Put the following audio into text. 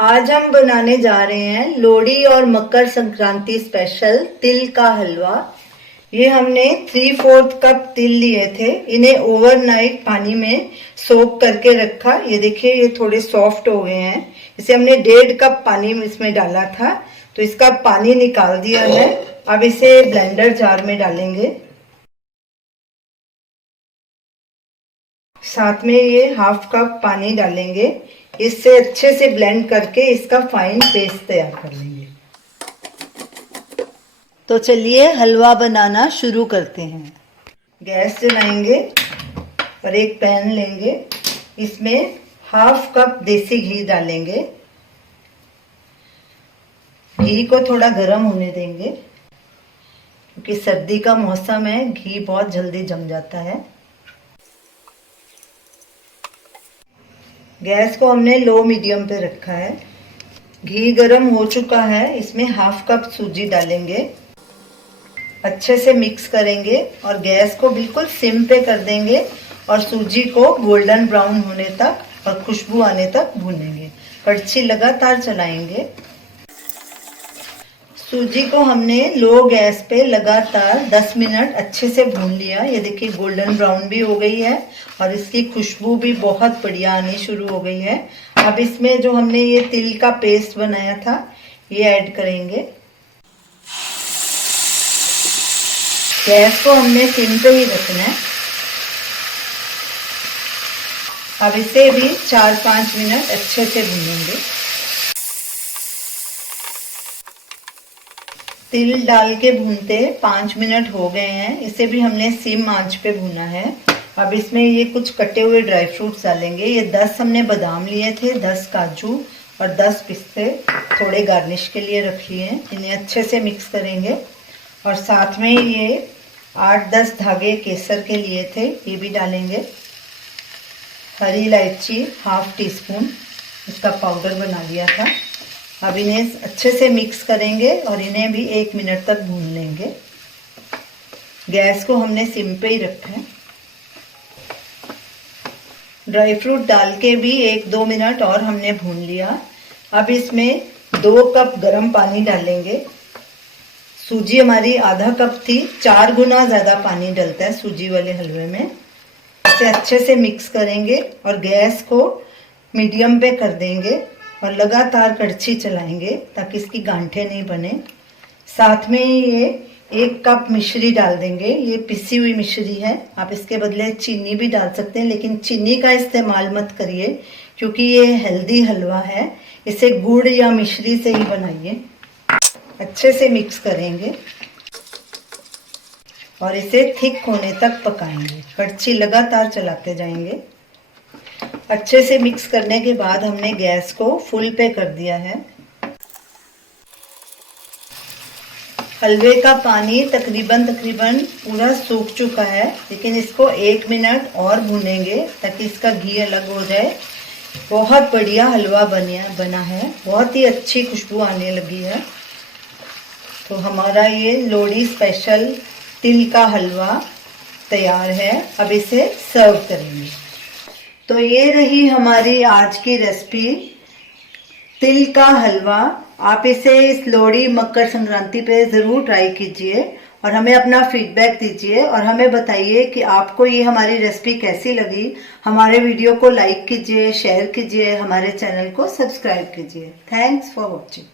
आज हम बनाने जा रहे हैं लोहड़ी और मकर संक्रांति स्पेशल तिल का हलवा। ये हमने 3/4 कप तिल लिए थे। इन्हें ओवरनाइट पानी में सोक करके रखा। ये देखिए ये थोड़े सॉफ्ट हो गए हैं। इसे हमने 1.5 कप पानी इसमें डाला था, तो इसका पानी निकाल दिया है। अब इसे ब्लेंडर जार में डालेंगे। साथ में ये 1/2 कप पानी डालेंगे। इससे अच्छे से ब्लेंड करके इसका फाइन पेस्ट तैयार कर लेंगे। तो चलिए हलवा बनाना शुरू करते हैं। गैस जलाएंगे और एक पैन लेंगे। इसमें 1/2 कप देसी घी डालेंगे। घी को थोड़ा गर्म होने देंगे, क्योंकि सर्दी का मौसम है, घी बहुत जल्दी जम जाता है। गैस को हमने लो मीडियम पे रखा है। घी गरम हो चुका है। इसमें 1/2 कप सूजी डालेंगे। अच्छे से मिक्स करेंगे और गैस को बिल्कुल सिम पे कर देंगे और सूजी को गोल्डन ब्राउन होने तक और खुशबू आने तक भूनेंगे। कड़छी लगातार चलाएंगे। सूजी को हमने लो गैस पे लगातार 10 मिनट अच्छे से भून लिया। ये देखिए गोल्डन ब्राउन भी हो गई है और इसकी खुशबू भी बहुत बढ़िया आनी शुरू हो गई है। अब इसमें जो हमने ये तिल का पेस्ट बनाया था ये ऐड करेंगे। गैस को हमने सिम पे ही रखना है। अब इसे भी 4-5 मिनट अच्छे से भूनेंगे। तिल डाल के भूनते 5 मिनट हो गए हैं। इसे भी हमने सिम आंच पे भूना है। अब इसमें ये कुछ कटे हुए ड्राई फ्रूट्स डालेंगे। ये 10 हमने बादाम लिए थे, 10 काजू और 10 पिस्ते थोड़े गार्निश के लिए रख लिए हैं। इन्हें अच्छे से मिक्स करेंगे और साथ में ये 8-10 धागे केसर के लिए थे, ये भी डालेंगे। हरी इलायची 1/2 टीस्पून, इसका पाउडर बना लिया था। अब इन्हें अच्छे से मिक्स करेंगे और इन्हें भी 1 मिनट तक भून लेंगे। गैस को हमने सिम पे ही रखा है। ड्राई फ्रूट डाल के भी 1-2 मिनट और हमने भून लिया। अब इसमें 2 कप गर्म पानी डालेंगे। सूजी हमारी आधा कप थी, 4 गुना ज़्यादा पानी डलता है सूजी वाले हलवे में। इसे अच्छे से मिक्स करेंगे और गैस को मीडियम पे कर देंगे और लगातार कड़छी चलाएंगे ताकि इसकी गांठें नहीं बने। साथ में ये 1 कप मिश्री डाल देंगे। ये पिसी हुई मिश्री है। आप इसके बदले चीनी भी डाल सकते हैं, लेकिन चीनी का इस्तेमाल मत करिए क्योंकि ये हेल्दी हलवा है। इसे गुड़ या मिश्री से ही बनाइए। अच्छे से मिक्स करेंगे और इसे थिक होने तक पकाएंगे। कड़छी लगातार चलाते जाएंगे। अच्छे से मिक्स करने के बाद हमने गैस को फुल पे कर दिया है। हलवे का पानी तकरीबन पूरा सूख चुका है, लेकिन इसको 1 मिनट और भूनेंगे ताकि इसका घी अलग हो जाए। बहुत बढ़िया हलवा बना है। बहुत ही अच्छी खुशबू आने लगी है। तो हमारा ये लोहड़ी स्पेशल तिल का हलवा तैयार है। अब इसे सर्व करेंगे। तो ये रही हमारी आज की रेसिपी तिल का हलवा। आप इसे इस लोहड़ी मकर संक्रांति पे ज़रूर ट्राई कीजिए और हमें अपना फीडबैक दीजिए और हमें बताइए कि आपको ये हमारी रेसिपी कैसी लगी। हमारे वीडियो को लाइक कीजिए, शेयर कीजिए, हमारे चैनल को सब्सक्राइब कीजिए। Thanks for watching.